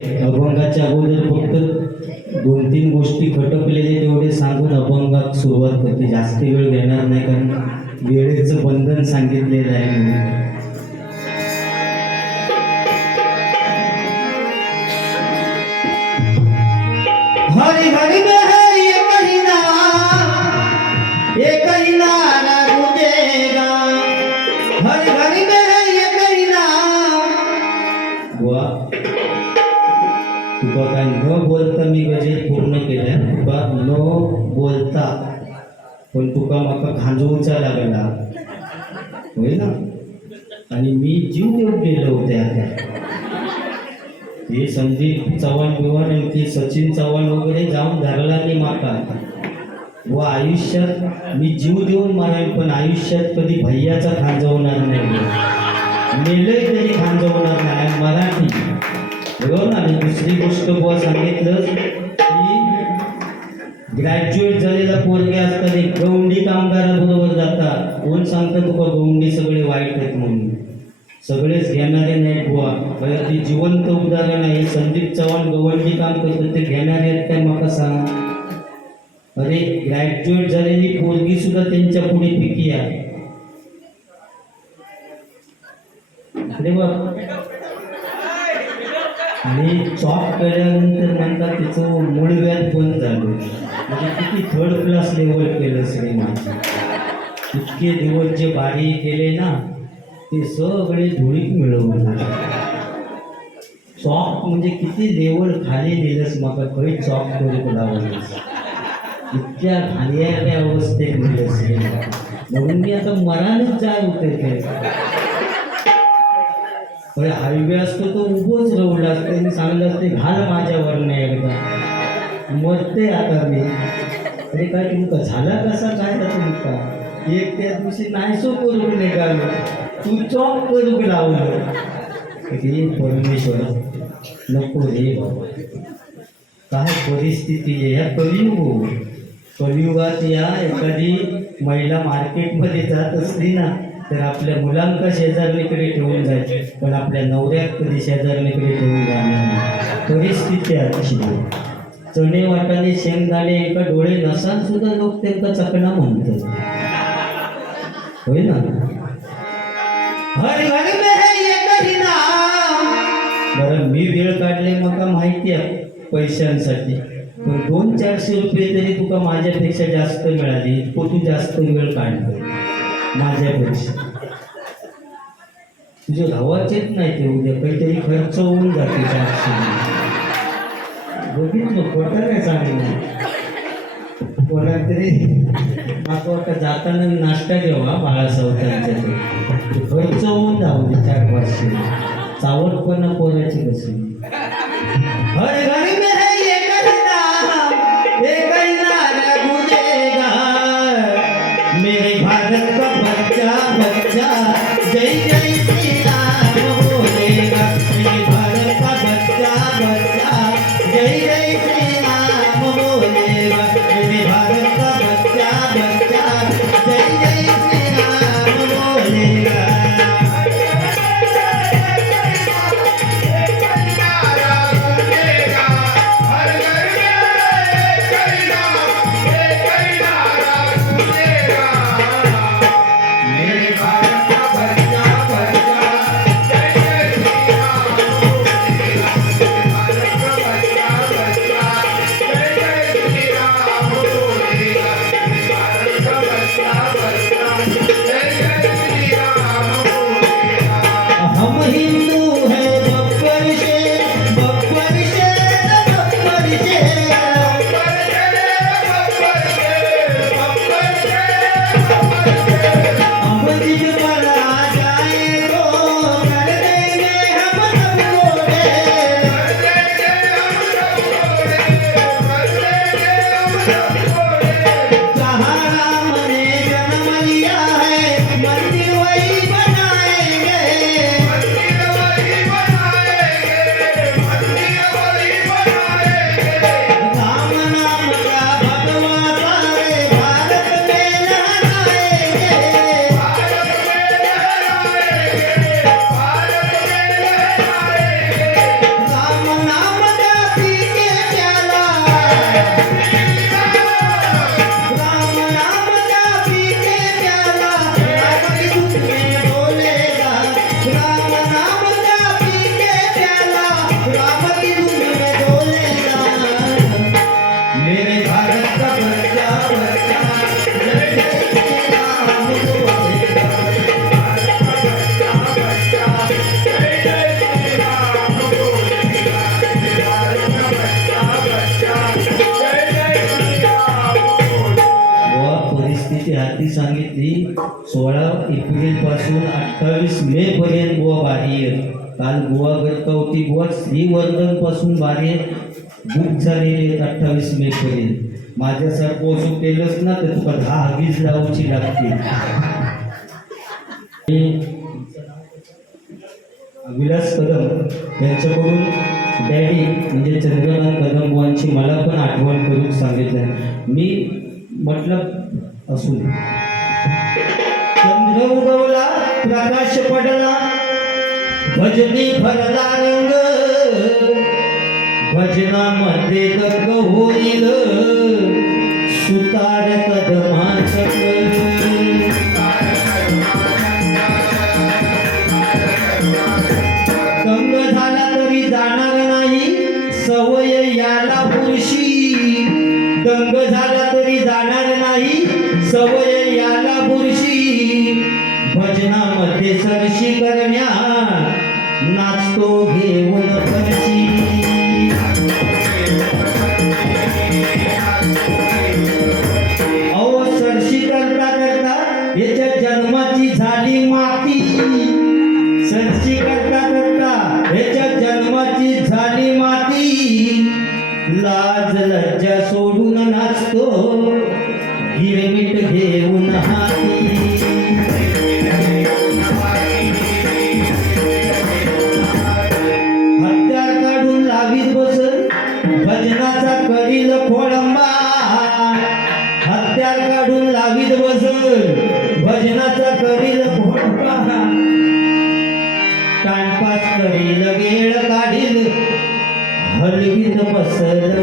अभंगाच्या अगोदर फक्त दोन तीन गोष्टी खटपलेले तेवढे सांगून अभंगात सुरुवात करते. जास्त वेळ घेणार नाही कारण वेळेचं बंधन सांगितलेलं आहे. न बोलता मी गजेल पूर्ण केल्या तुका न बोलता. पण तुका म्हाका खांजवचा लागला. होय ना? आणि मी जीव देऊन गेलो होत्या आता. हे संदीप चव्हाण बिव्हाण आणि सचिन चव्हाण वगैरे जाऊन धरला आणि माका. व आयुष्यात मी जीव देऊन मारेन पण आयुष्यात कधी भैयाचा खांजवणार नाही मेलंय तरी खांजवणार नाही मराठी. बरोबर ना आणि दुसरी गोष्ट बुवा सांगितलं की ग्रॅज्युएट झालेला पोरगे असतात एक गौंडी कामगाराबरोबर जातात. कोण सांगतं तुका गौंडी सगळे वाईट आहेत म्हणून? सगळेच घेणारे नाहीत बुवा. बरं ती जिवंत उदाहरण आहे. संदीप चव्हाण गवंडी काम करतात ते घेणारे आहेत काय मला सांग? अरे ग्रॅज्युएट झालेली पोरगी सुद्धा त्यांच्या पुढे पिकी आहे. अरे बा आणि चॉप केल्यानंतर म्हणतात तिचं मूळ व्याज बंद झालं. म्हणजे किती थर्ड क्लास लेवल केलं श्रीमान इतके दिवस जे बारी केले ना ते सगळे धुळीत मिळवलं. चॉक म्हणजे किती लेवल खाली नेलंस मला खरी चॉक करू लावलंस इतक्या घाणेरड्या अवस्थेत नेलंस रे. म्हणून मी आता मरानच जाय होते ते हायवे असतो तो उभंच रोड असतो. मी सांगितलं असते घाल माझ्यावर नाही एकदा. मरते आता मी. अरे काय तुमका झाला कसा? काय का तुमका एक त्या दिवशी नाहीसो करूक निघालो. तू चॉक करूक लावलं. हे परमेश्वर नको रे बाबा. काय परिस्थिती आहे? ह्या कलियुग. कलियुगात या एखादी महिला मार्केटमध्ये जात असली ना तर आपल्या मुलांका शेजारणीकडे ठेवून जायचे पण आपल्या नवऱ्याक कधी शेजारणीकडे ठेवून जाणार नाही. परिस्थिती अशी चणे वाटाने शेंगदाणे एका डोळे नसान सुद्धा लोक त्यांचा चकणा म्हणतात. होय ना? बरं मी वेळ काढले मका माहिती आहे पैशांसाठी. पण दोन चारशे रुपये तरी तुका माझ्यापेक्षा जास्त मिळाली इतकं तू जास्त वेळ काढतो माझ्यापेक्षा तुझ्या गावाचेच नाही ते उद्या काहीतरी खर्च होऊन जाते चारशे. बघितलं खोटं काय चांगलं कोणाला तरी आता वाटतं जाताना नाश्ता जेव्हा बाळासाहेब खर्च होऊन जाऊ दे चार वर्ष चावटपणा कोणाची कशी सोळा एप्रिलपासून अठ्ठावीस मे पर्यंत गोवा बारी आहे काल गोवा गणपवती गोवा श्रीवर्धनपासून बारी बुक झालेली आहेत अठ्ठावीस मे पर्यंत. माझ्यासारखं असं केलंच ना तर तुला दहा वीज लावची लागते. विलास कदम यांच्याकडून डॅडी म्हणजे चंद्रकांत कदम बुवांची मला पण आठवण करून सांगितलं. मी म्हटलं असू रंग उगवला प्रकाश पडला. भजनी भरला रंग. भजनामध्ये दंग होईल. सुतार कदमाचक झाला तरी जाणार नाही. सवय याला पुरुषी. दंग झाला तरी जाणार नाही. सवय भजनामध्ये सरशी करण्या नाचतो घेऊन वेळ करील वेळ काढील. हलवीत पसर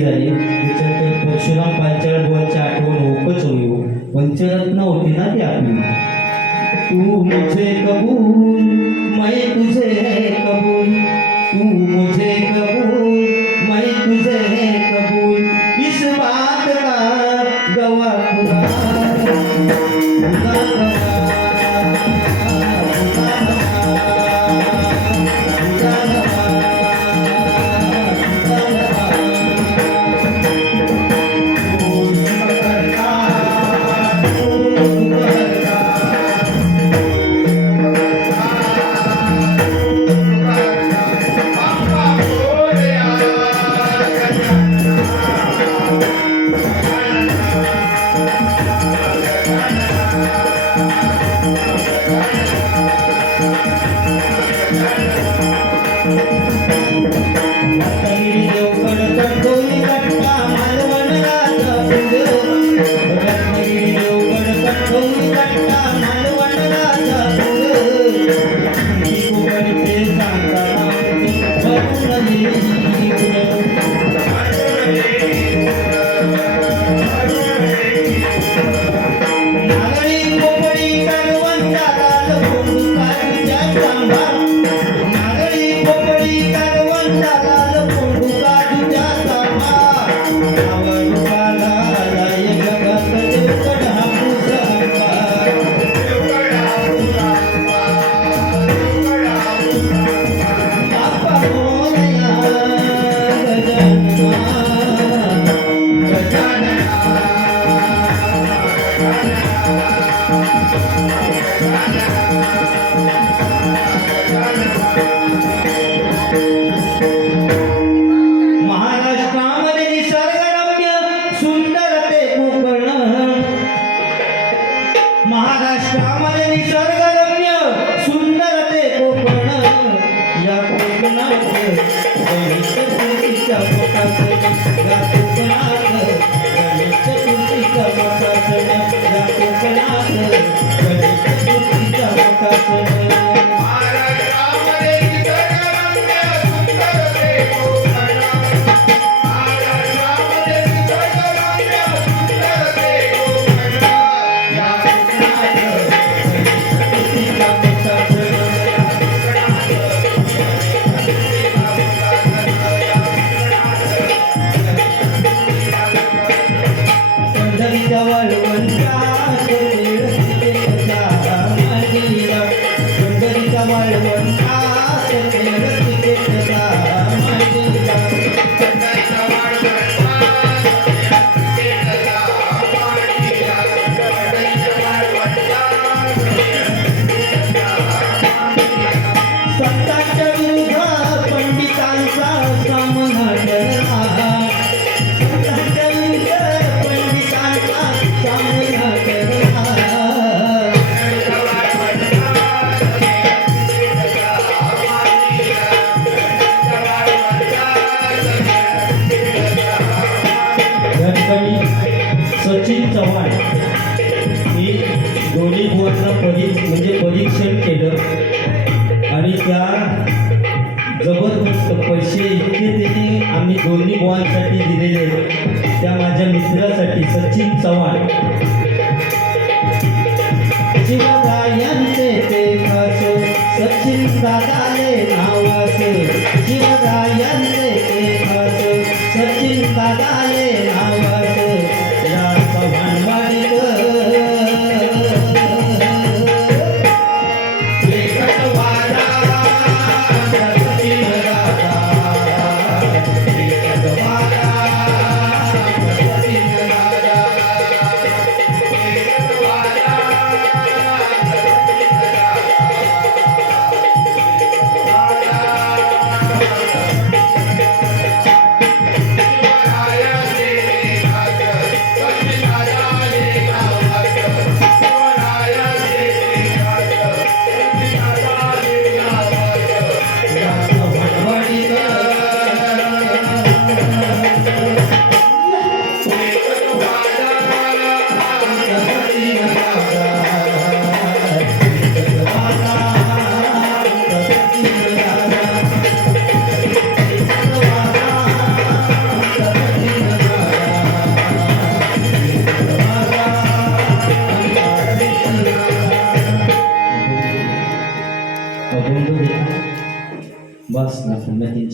झाली. परशुराम पांचाळ आठवण होकच होई पंचरत्न होती ना ती आपली. तू मुझे कबूल मैं तुझे कबूल. तू मुझे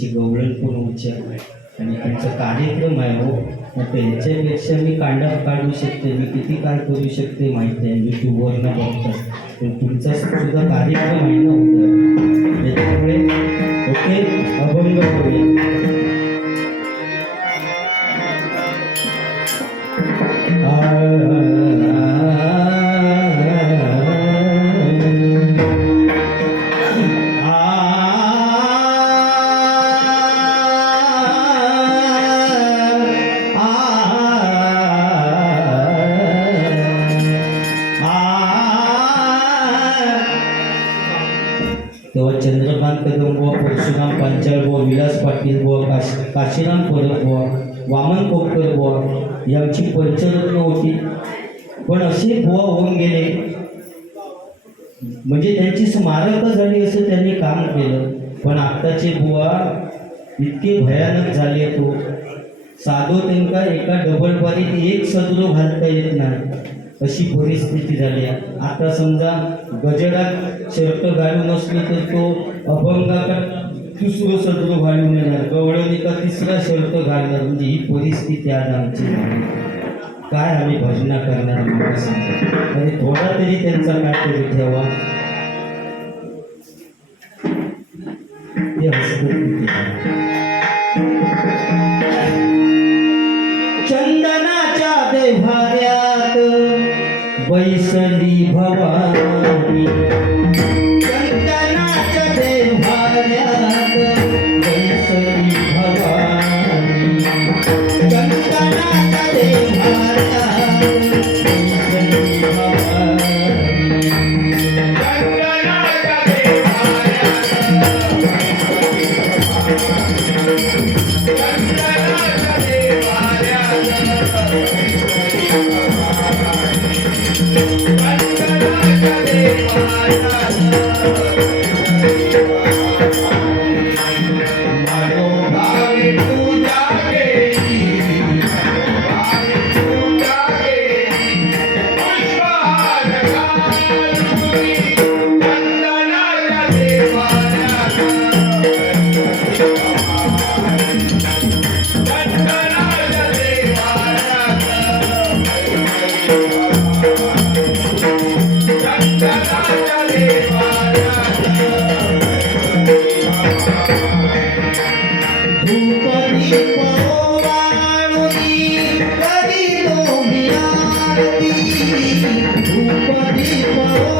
त्यांची गवळण पण उच्च आणि त्यांचा कार्यक्रम आहे हो. मग त्यांच्यापेक्षा मी कांडा काढू शकते मी किती काय करू शकते माहिती आहे? यूट्यूबवर न बघता पण तुमचा सुद्धा कार्यक्रम आहे ना होतं त्याच्यामुळे ओके अभंग करूया. काशीराम परब वामन कोपकर बुवा यांची पंचरत्न होती पण असे बुवा होऊन गेले. म्हणजे त्यांची स्मारक झाली असं त्यांनी काम केलं. पण आत्ताचे बुवा इतके भयानक झाले तो. साधो त्यांना एका डबल बारीत एक सदरो घालता येत नाही. अशी परिस्थिती झाली. आहे आता समजा गजरात शर्ट घालून असली तर तो अभंगाकडे दुसरं सत्र घालून येणार गवळणीचा तिसरा शर्त घालणार म्हणजे ही परिस्थिती आज आमची काय आम्ही भजना करणार आणि थोडा तरी त्यांचा काय तरी ठेवा चंदनाच्या देवाऱ्यात बैसली भवानी चंदनाच्या देवा Thank you.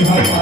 भवानी